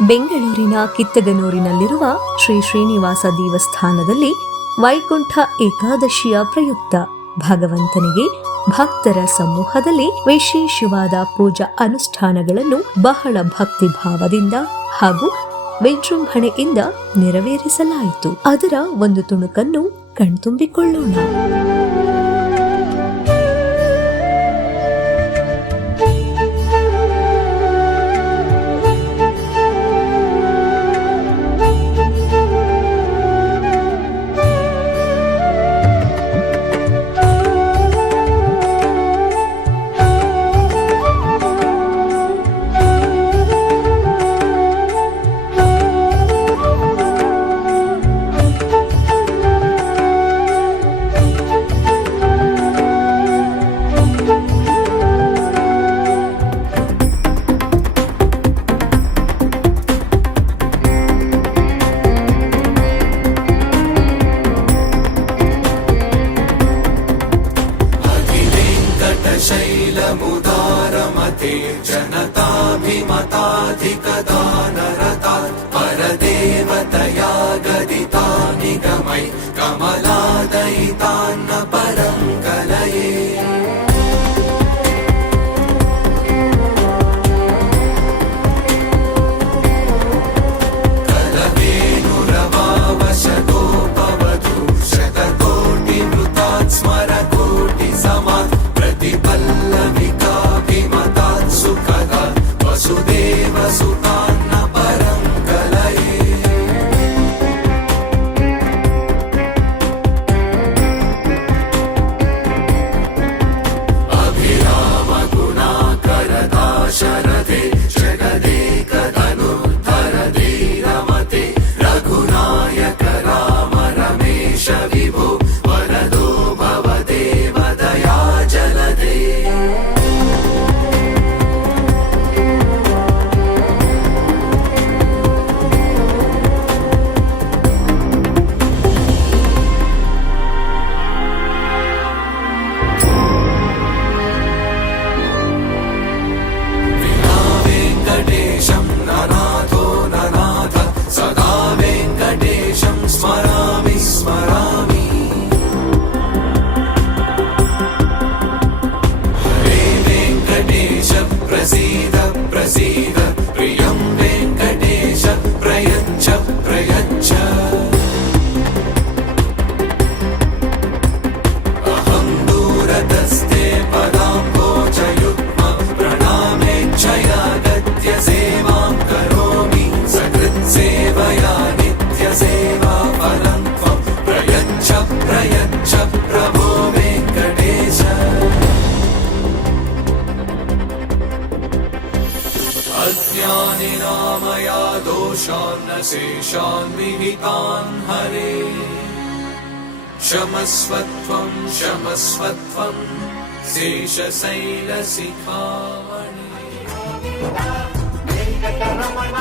ಬೆಂಗಳೂರಿನ ಕಿತ್ತಗನೂರಿನಲ್ಲಿರುವ ಶ್ರೀ ಶ್ರೀನಿವಾಸ ದೇವಸ್ಥಾನದಲ್ಲಿ ವೈಕುಂಠ ಏಕಾದಶಿಯ ಪ್ರಯುಕ್ತ. ಭಗವಂತನಿಗೆ ಭಕ್ತರ ಸಮೂಹದಲ್ಲಿ ವಿಶೇಷವಾದ ಪೂಜಾ ಅನುಷ್ಠಾನಗಳನ್ನು ಬಹಳ ಭಕ್ತಿ ಭಾವದಿಂದ ಹಾಗೂ ವಿಜೃಂಭಣೆಯಿಂದ ನೆರವೇರಿಸಲಾಯಿತು. ಅದರ ಒಂದು ತುಣುಕನ್ನು ಕಣ್ತುಂಬಿಕೊಳ್ಳೋಣ. ప్రయచ్చ ప్రభో వెంకటేశ అజ్ఞానినామయా దోషాన్న శేషాన్ విహితాన్ హరే శమస్వత్వం శమస్వత్వం శేషశైలశిఖామణి. వెంకటరమణ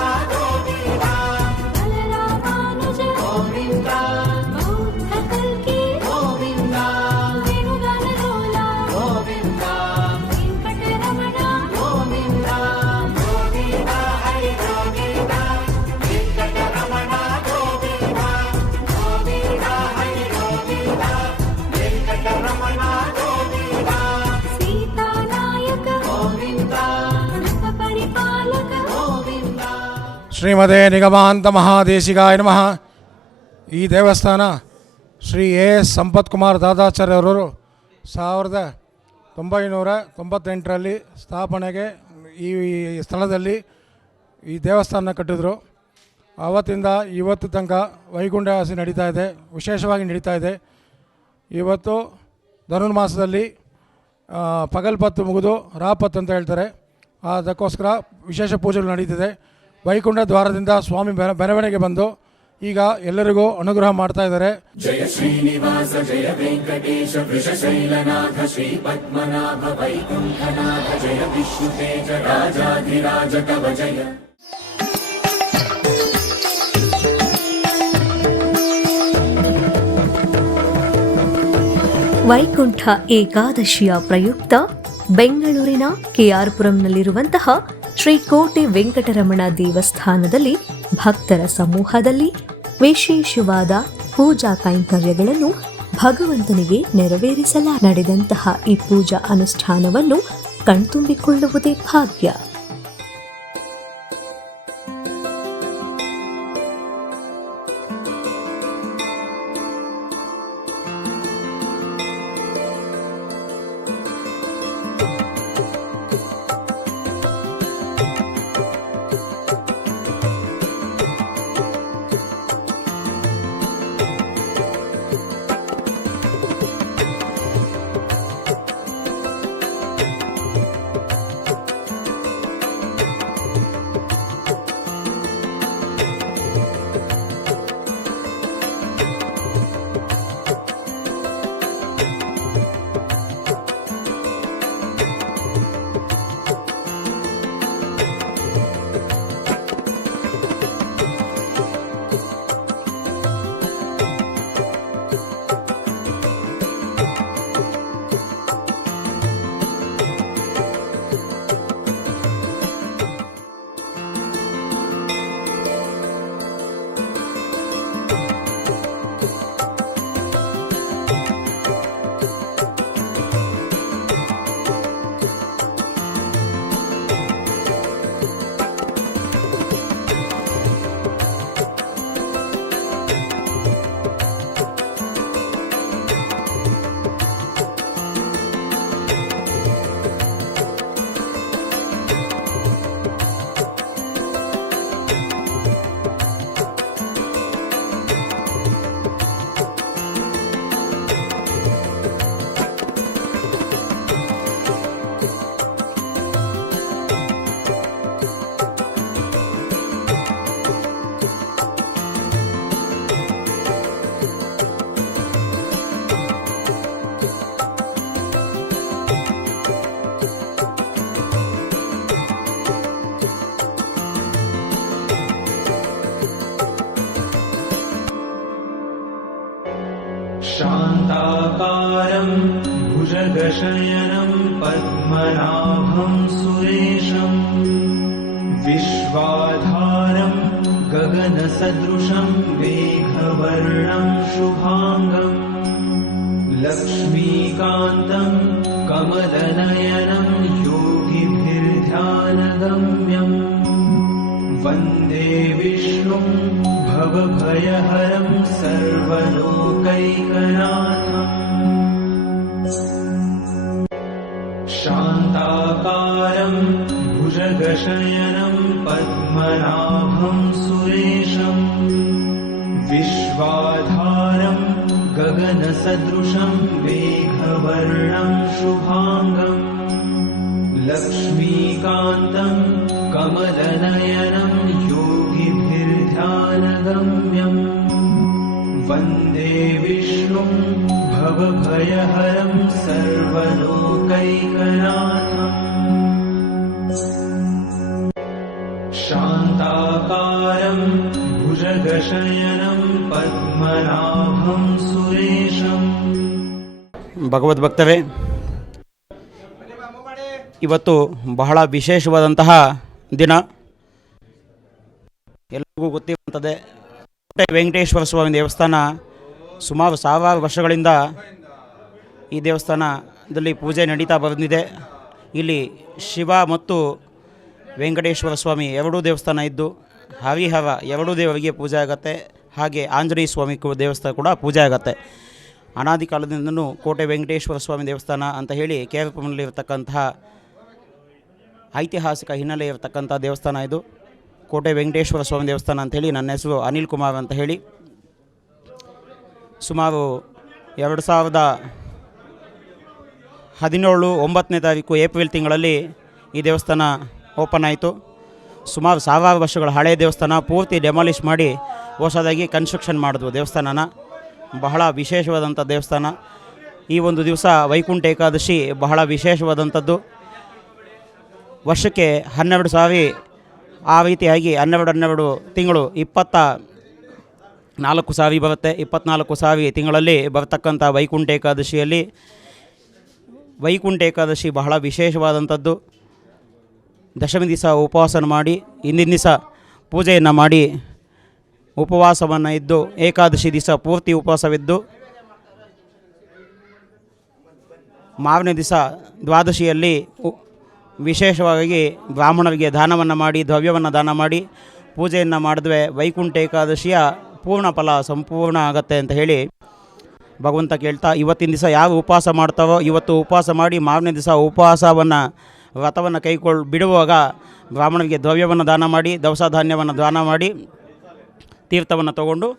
ಶ್ರೀಮದೇ ನಿಗಮಾಂತ ಮಹಾದೇಶಿಗಾಯ ನಮಃ. ಈ ದೇವಸ್ಥಾನ ಶ್ರೀ ಎ ಎಸ್ ಸಂಪತ್ ಕುಮಾರ್ ದಾದಾಚಾರ್ಯರವರು ಸಾವಿರದ ಒಂಬೈನೂರ ತೊಂಬತ್ತೆಂಟರಲ್ಲಿ ಸ್ಥಾಪನೆಗೆ ಈ ಸ್ಥಳದಲ್ಲಿ ಈ ದೇವಸ್ಥಾನ ಕಟ್ಟಿದ್ರು. ಆವತ್ತಿಂದ ಇವತ್ತು ತನಕ ವೈಕುಂಠವಾಸಿ ನಡೀತಾ ಇದೆ, ವಿಶೇಷವಾಗಿ ನಡೀತಾ ಇದೆ. ಇವತ್ತು ಧನುರ್ಮಾಸದಲ್ಲಿ ಪಗಲ್ಪತ್ತು ಮುಗಿದು ರಾಪತ್ತು ಅಂತ ಹೇಳ್ತಾರೆ. ಅದಕ್ಕೋಸ್ಕರ ವಿಶೇಷ ಪೂಜೆಗಳು ನಡೀತಿದೆ. ವೈಕುಂಠ ದ್ವಾರದಿಂದ ಸ್ವಾಮಿ ಮೆರವಣಿಗೆ ಬಂದು ಈಗ ಎಲ್ಲರಿಗೂ ಅನುಗ್ರಹ ಮಾಡ್ತಾ ಇದ್ದಾರೆ. ಜಯ ಶ್ರೀನಿವಾಸ ಜಯ ವೆಂಕಟೇಶ ವೃಷಶೈಲನಾಥ ಶ್ರೀ ಪದ್ಮನಾಭ ವೈಕುಂಠನಾಥ ಜಯ ವಿಷ್ಣು ತೇಜ ರಾಜಾಧಿರಾಜ ಕವ ಜಯ. ವೈಕುಂಠ ಏಕಾದಶಿಯ ಪ್ರಯುಕ್ತ ಬೆಂಗಳೂರಿನ ಕೆಆರ್ಪುರಂನಲ್ಲಿರುವಂತಹ ಪುರಂನಲ್ಲಿರುವಂತಹ ಶ್ರೀ ಕೋಟೆ ವೆಂಕಟರಮಣ ದೇವಸ್ಥಾನದಲ್ಲಿ ಭಕ್ತರ ಸಮೂಹದಲ್ಲಿ ವಿಶೇಷವಾದ ಪೂಜಾ ಕೈಂಕರ್ಯಗಳನ್ನು ಭಗವಂತನಿಗೆ ನೆರವೇರಿಸಲ ನಡೆದಂತಹ ಈ ಪೂಜಾ ಅನುಷ್ಠಾನವನ್ನು ಕಣ್ತುಂಬಿಕೊಳ್ಳುವುದೇ ಭಾಗ್ಯ. शान्ताकारम् भुजगशयनम् पद्मनाभम् सुरेशम् विश्वाधारम् गगनसदृशम् मेघवर्णम् शुभाङ्गम् लक्ष्मीकान्तम् कमलनयनम् योगिभिर्ध्यानगम्यम् वन्दे विष्णुम् भवभयहरं सर्वलोकैकनाथम् शान्ताकारम् भुजगशयनम् पद्मनाभम् सुरेशम् विश्वाधारम् गगनसदृशम् मेघवर्णम् शुभाङ्गम् लक्ष्मीकान्तम् कमलनयनम् योगिभिर्ध्यानगम्यम् वन्दे विष्णुम् भवभयहरं सर्वलोकैकनाथम् शान्ताकारम् भुजगशयनम् पद्मनाभम् सुरेशम् ಭಗವದ್ಭಕ್ತರೇ ಇವತ್ತು ಬಹಳ ವಿಶೇಷವಾದಂತಹ ದಿನ ಎಲ್ಲರಿಗೂ ಗೊತ್ತಿರುವಂಥದ್ದೇ ಕೋಟೆ ವೆಂಕಟೇಶ್ವರ ಸ್ವಾಮಿ ದೇವಸ್ಥಾನ ಸುಮಾರು ಸಾವಿರಾರು ವರ್ಷಗಳಿಂದ ಈ ದೇವಸ್ಥಾನದಲ್ಲಿ ಪೂಜೆ ನಡೀತಾ ಬಂದಿದೆ. ಇಲ್ಲಿ ಶಿವ ಮತ್ತು ವೆಂಕಟೇಶ್ವರ ಸ್ವಾಮಿ ಎರಡೂ ದೇವಸ್ಥಾನ ಇದ್ದು, ಹರಿಹರ ಎರಡೂ ದೇವರಿಗೆ ಪೂಜೆ ಆಗತ್ತೆ. ಹಾಗೆ ಆಂಜನೇಯ ಸ್ವಾಮಿ ದೇವಸ್ಥಾನ ಕೂಡ ಪೂಜೆ ಆಗತ್ತೆ. ಅನಾದಿ ಕಾಲದಿಂದನೂ ಕೋಟೆ ವೆಂಕಟೇಶ್ವರ ಸ್ವಾಮಿ ದೇವಸ್ಥಾನ ಅಂತ ಹೇಳಿ ಕೆ ಆರ್ ಇರತಕ್ಕಂತಹ ಐತಿಹಾಸಿಕ ಹಿನ್ನೆಲೆ ಇರತಕ್ಕಂಥ ದೇವಸ್ಥಾನ ಇದು. ಕೋಟೆ ವೆಂಕಟೇಶ್ವರ ಸ್ವಾಮಿ ದೇವಸ್ಥಾನ ಅಂಥೇಳಿ ನನ್ನ ಹೆಸರು ಅನಿಲ್ ಕುಮಾರ್ ಅಂತ ಹೇಳಿ. ಸುಮಾರು ಎರಡು ಸಾವಿರದ ಹದಿನೇಳು ಒಂಬತ್ತನೇ ತಾರೀಕು ಏಪ್ರಿಲ್ ತಿಂಗಳಲ್ಲಿ ಈ ದೇವಸ್ಥಾನ ಓಪನ್ ಆಯಿತು. ಸುಮಾರು ಸಾವಿರಾರು ವರ್ಷಗಳ ಹಳೆಯ ದೇವಸ್ಥಾನ ಪೂರ್ತಿ ಡೆಮಾಲಿಷ್ ಮಾಡಿ ಹೊಸದಾಗಿ ಕನ್ಸ್ಟ್ರಕ್ಷನ್ ಮಾಡಿದ್ವು ದೇವಸ್ಥಾನನ. ಬಹಳ ವಿಶೇಷವಾದಂಥ ದೇವಸ್ಥಾನ. ಈ ಒಂದು ದಿವಸ ವೈಕುಂಠ ಏಕಾದಶಿ ಬಹಳ ವಿಶೇಷವಾದಂಥದ್ದು. ವರ್ಷಕ್ಕೆ ಹನ್ನೆರಡು ಸಾವಿರ ಆ ರೀತಿಯಾಗಿ ಹನ್ನೆರಡು ಹನ್ನೆರಡು ತಿಂಗಳು ಇಪ್ಪತ್ತ ನಾಲ್ಕು ಸಾವಿರ ಬರುತ್ತೆ. ಇಪ್ಪತ್ನಾಲ್ಕು ಸಾವಿರ ತಿಂಗಳಲ್ಲಿ ಬರ್ತಕ್ಕಂಥ ವೈಕುಂಠ ಏಕಾದಶಿಯಲ್ಲಿ ವೈಕುಂಠ ಏಕಾದಶಿ ಬಹಳ ವಿಶೇಷವಾದಂಥದ್ದು. ದಶಮಿ ದಿವಸ ಉಪವಾಸನ ಮಾಡಿ, ಹಿಂದಿನ ದಿವಸ ಪೂಜೆಯನ್ನು ಮಾಡಿ ಉಪವಾಸವನ್ನು ಇದ್ದು, ಏಕಾದಶಿ ದಿವಸ ಪೂರ್ತಿ ಉಪವಾಸವಿದ್ದು, ಮಾರನೇ ದಿವಸ ದ್ವಾದಶಿಯಲ್ಲಿ ವಿಶೇಷವಾಗಿ ಬ್ರಾಹ್ಮಣರಿಗೆ ದಾನವನ್ನು ಮಾಡಿ, ದ್ರವ್ಯವನ್ನು ದಾನ ಮಾಡಿ, ಪೂಜೆಯನ್ನು ಮಾಡಿದ್ವೆ. ವೈಕುಂಠ ಏಕಾದಶಿಯ ಪೂರ್ಣ ಫಲ ಸಂಪೂರ್ಣ ಆಗತ್ತೆ ಅಂತ ಹೇಳಿ ಭಗವಂತ ಕೇಳ್ತಾ, ಇವತ್ತಿನ ದಿವಸ ಯಾರು ಉಪವಾಸ ಮಾಡ್ತಾವೋ? ಇವತ್ತು ಉಪವಾಸ ಮಾಡಿ ಮಾರನೇ ದಿವಸ ಉಪವಾಸವನ್ನು ವ್ರತವನ್ನು ಕೈಕೊಳ್, ಬಿಡುವಾಗ ಬ್ರಾಹ್ಮಣರಿಗೆ ದ್ರವ್ಯವನ್ನು ದಾನ ಮಾಡಿ, ದವಸ ಧಾನ್ಯವನ್ನು ದಾನ ಮಾಡಿ, ತೀರ್ಥವನ್ನು ತಗೊಂಡು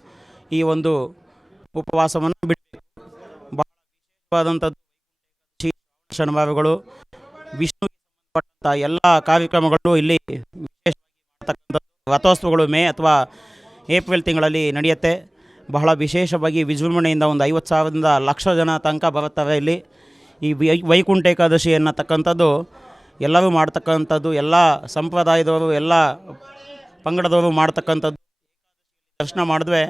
ಈ ಒಂದು ಉಪವಾಸವನ್ನು ಬಿಡಬೇಕು ಬಹಳ ಶನಿವಾರಗಳು ವಿಷ್ಣುವಿಗೆ ಸಂಬಂಧಪಟ್ಟಂಥ ಎಲ್ಲ ಕಾರ್ಯಕ್ರಮಗಳು ಇಲ್ಲಿ ರಥೋತ್ಸವಗಳು ಮೇ ಅಥವಾ ಏಪ್ರಿಲ್ ತಿಂಗಳಲ್ಲಿ ನಡೆಯುತ್ತೆ. ಬಹಳ ವಿಶೇಷವಾಗಿ ವಿಜೃಂಭಣೆಯಿಂದ ಒಂದು ಐವತ್ತು ಸಾವಿರದಿಂದ ಲಕ್ಷ ಜನ ತನಕ ಬರುತ್ತವೆ ಇಲ್ಲಿ. ಈ ವೈಕುಂಠ ಏಕಾದಶಿ ಅನ್ನತಕ್ಕಂಥದ್ದು ಎಲ್ಲರೂ ಮಾಡ್ತಕ್ಕಂಥದ್ದು, ಎಲ್ಲ ಸಂಪ್ರದಾಯದವರು, ಎಲ್ಲ ಪಂಗಡದವರು ಮಾಡ್ತಕ್ಕಂಥದ್ದು. ದರ್ಶನ ಮಾಡಿದ್ರೆ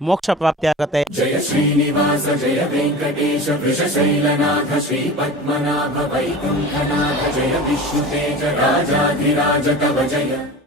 మోక్ష ప్రాప్త్యాగతే జయ శ్రీనివాస జయ వెంకటేశ వృషశైలనాథ శ్రీ పద్మనాభ వైకుంఠనాథ జయ విష్ణుతేజ రాజాధిరాజ కవ జయ